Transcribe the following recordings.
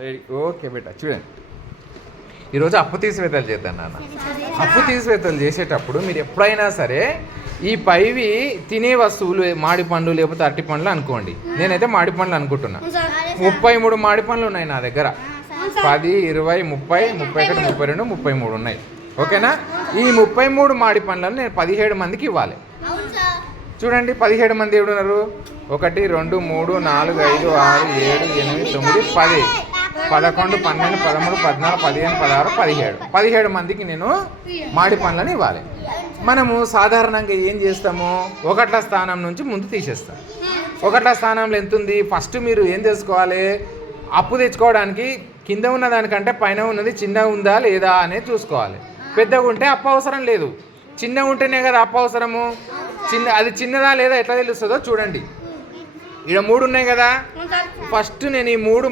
Ready okay బేటా చూడండి. ఈరోజు అప్పు తీసివేతలు చేద్దాం నాన్న. అప్పు తీసివేతలు చేసేటప్పుడు మీరు ఎప్పుడైనా సరే ఈ పైవి తినే వస్తువులు మాడి పండ్లు లేకపోతే అరటి పండ్లు అనుకోండి. నేనైతే మాడి పండ్లు అనుకుంటున్నా. 33 మాడి పండ్లు ఉన్నాయి నా దగ్గర. 10, 20, 30, 31, 32, 33 ఉన్నాయి. ఓకేనా? ఈ 33 మాడి పండ్లను నేను 17 మందికి ఇవ్వాలి. చూడండి 17 మంది ఎవడున్నారు? 1, 2, 3, 4, 5, 6, 7, 8, 9, 10, 11, 12, 13, 14, 15, 16, 17 మందికి నేను మాడి పండ్లను ఇవ్వాలి. మనము సాధారణంగా ఏం చేస్తాము? 1ల స్థానం నుంచి ముందు తీసేస్తాం. 1ల స్థానంలో ఎంత ఉంది? ఫస్ట్ మీరు ఏం తెలుసుకోవాలి? అప్పు తెచ్చుకోవడానికి కింద ఉన్న దానికంటే పైన ఉన్నది చిన్నగా ఉందా లేదా అనేది చూసుకోవాలి. పెద్దగా ఉంటే అప్పు అవసరం లేదు, చిన్నగా ఉంటేనే కదా అప్పు అవసరము. అది చిన్నదా లేదా ఎట్లా తెలుస్తుందో చూడండి. ఇక్కడ 3 ఉన్నాయి కదా. ఫస్ట్ నేను ఈ 3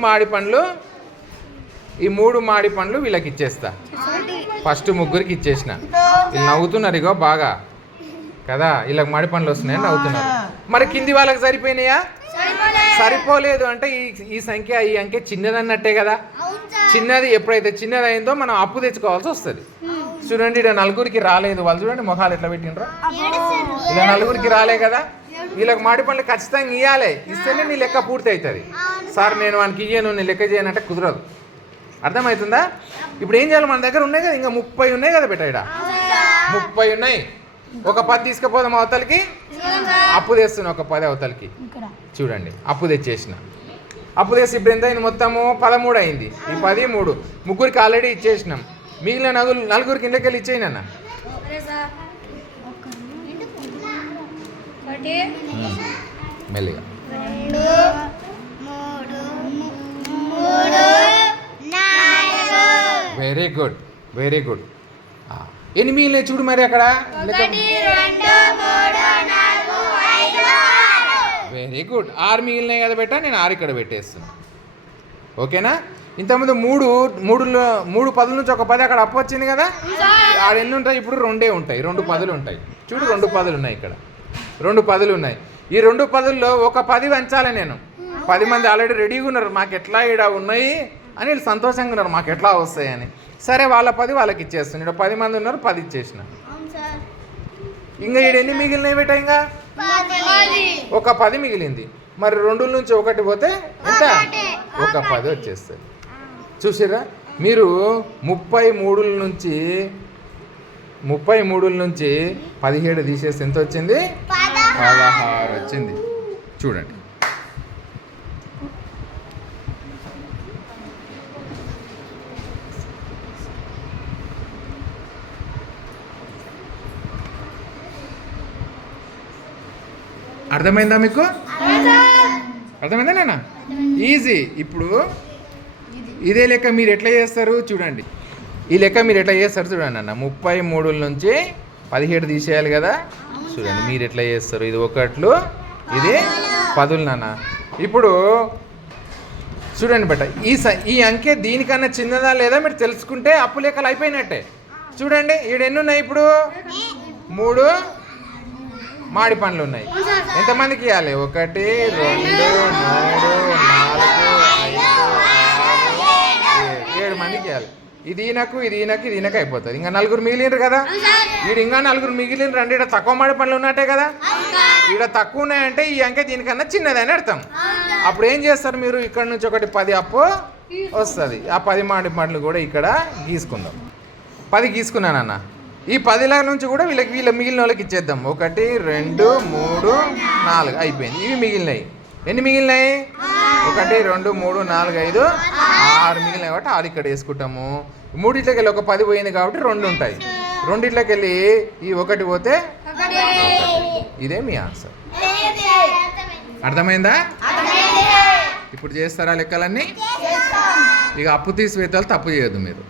మాడి పండ్లు వీళ్ళకి ఇచ్చేస్తా. ఫస్ట్ ముగ్గురికి ఇచ్చేసిన. వీళ్ళు నవ్వుతున్నారు ఇగో బాగా కదా, వీళ్ళకి మాడి పండ్లు వస్తున్నాయని నవ్వుతున్నారు. మరి కింది వాళ్ళకి సరిపోయినాయా? సరిపోలేదు అంటే ఈ సంఖ్య ఈ అంకె చిన్నదన్నట్టే కదా. చిన్నది ఎప్పుడైతే చిన్నదైందో మనం అప్పు తెచ్చుకోవాల్సి వస్తుంది. చూడండి ఇక్కడ 4గురికి రాలేదు. వాళ్ళు చూడండి మొహాలు ఎట్లా పెట్టినరో. ఇలా 4గురికి రాలే కదా. వీళ్ళకి మాడి పండ్లు ఖచ్చితంగా ఇవ్వాలి. ఇస్తేనే నీ లెక్క పూర్తి అవుతుంది. సార్ నేను వానికి ఇయ్యను, నేను లెక్క చేయనంటే కుదరదు. అర్థమవుతుందా? ఇప్పుడు ఏం చేయాలి? మన దగ్గర ఉన్నాయి కదా, ఇంకా 30 ఉన్నాయి కదా బేటా. ఇక్కడ 30 ఉన్నాయి. ఒక 10 తీసుకుపోదాం అవతలకి. అప్పు తెస్తున్నా ఒక 10 అవతలకి. చూడండి అప్పు తెచ్చేసిన. అప్పు తెచ్చి ఇప్పుడు ఎంత అయింది? మొత్తము 13 అయింది. ఈ 10, 3 ముగ్గురికి ఆల్రెడీ ఇచ్చేసినాం. మిగిలిన 4గురికి ఇంట్లోకి ఇచ్చేయనన్న. మెల్లిగా వెరీ గుడ్ వెరీ గుడ్. ఎన్ని మిగిలినాయి చూడు మరి అక్కడ. Very good. 6 మిగిలినాయి కదా బేటా. నేను 6 ఇక్కడ పెట్టేస్తున్నా. ఓకేనా? ఇంతకుముందు 3 10 నుంచి ఒక 10 అక్కడ అప్పు వచ్చింది కదా. ఆడ ఎన్ని ఉంటాయి? ఇప్పుడు 2 ఉంటాయి. 2 10 ఉంటాయి. చూడు 2 10 ఉన్నాయి ఇక్కడ. 2 10 ఉన్నాయి. ఈ 2 10లో ఒక 10 వంచాలి నేను. 10 మంది ఆల్రెడీ రెడీగా ఉన్నారు. మాకు ఎట్లా ఈడ ఉన్నాయి అని వీళ్ళు సంతోషంగా ఉన్నారు, మాకు ఎట్లా వస్తాయని. సరే వాళ్ళ 10 వాళ్ళకి ఇచ్చేస్తాను. ఇక్కడ 10 మంది ఉన్నారు, 10 ఇచ్చేసిన. ఇంకా ఈడ ఎన్ని మిగిలినాయి బేటా? ఇంకా ఒక 10 మిగిలింది. మరి 2 నుంచి 1 పోతే ఎంత? ఒక 10 వచ్చేస్తుంది. చూసారా? మీరు 33 నుంచి 17 తీసేస్తే ఎంత వచ్చింది? 16 వచ్చింది. చూడండి అర్థమైందా మీకు? అర్థమైందా నాన్న? ఈజీ. ఇప్పుడు ఇదే లెక్క మీరు ఎట్లా చేస్తారు చూడండి. ఈ లెక్క మీరు ఎట్లా చేస్తారు చూడండి అన్న. 33 నుంచి 17 తీసేయాలి కదా. చూడండి మీరు ఎట్లా చేస్తారు. ఇది 1లు, ఇది 10లు నాన్న. ఇప్పుడు చూడండి బట్ట ఈ అంకె దీనికన్నా చిన్నదా లేదా మీరు తెలుసుకుంటే అప్పు లెక్కలు అయిపోయినట్టే. చూడండి ఈడ ఎన్ని ఉన్నాయి? ఇప్పుడు 3 మాడి పండ్లు ఉన్నాయి. ఎంతమందికి ఇవ్వాలి? 1, 2, 3, 4, 5, 6, 7 మందికి ఇవ్వాలి. ఇది ఈయనకు అయిపోతుంది. ఇంకా 4 మిగిలినరు కదా. ఈడు ఇంకా 4 మిగిలినరు అంటే ఇక్కడ తక్కువ మాడి పండ్లు ఉన్నట్టే కదా. ఇక్కడ తక్కువ ఉన్నాయంటే ఈ అంకె దీనికన్నా చిన్నదని అర్థం. అప్పుడు ఏం చేస్తారు మీరు? ఇక్కడ నుంచి 10 అప్పు వస్తుంది. ఆ 10 మాడి పండ్లు కూడా ఇక్కడ గీసుకుందాం. 10 గీసుకున్నానన్న. ఈ 10ల నుంచి కూడా వీళ్ళ మిగిలిన వాళ్ళకి ఇచ్చేద్దాం. 1, 2, 3, 4 అయిపోయింది. ఇవి మిగిలినాయి. ఎన్ని మిగిలినాయి? 1, 2, 3, 4, 5, 6 మిగిలినాయి కాబట్టి 6 ఇక్కడ వేసుకుంటాము. 3 వెళ్ళి ఒక 10 పోయింది కాబట్టి 2 ఉంటాయి. 2 వెళ్ళి ఈ 1 పోతే 1. ఇదే మీ ఆన్సర్. అర్థమైందా? ఇప్పుడు చేస్తారా లెక్కలన్నీ? ఇక అప్పు తీసివేతాలు తప్పు చేయొద్దు మీరు.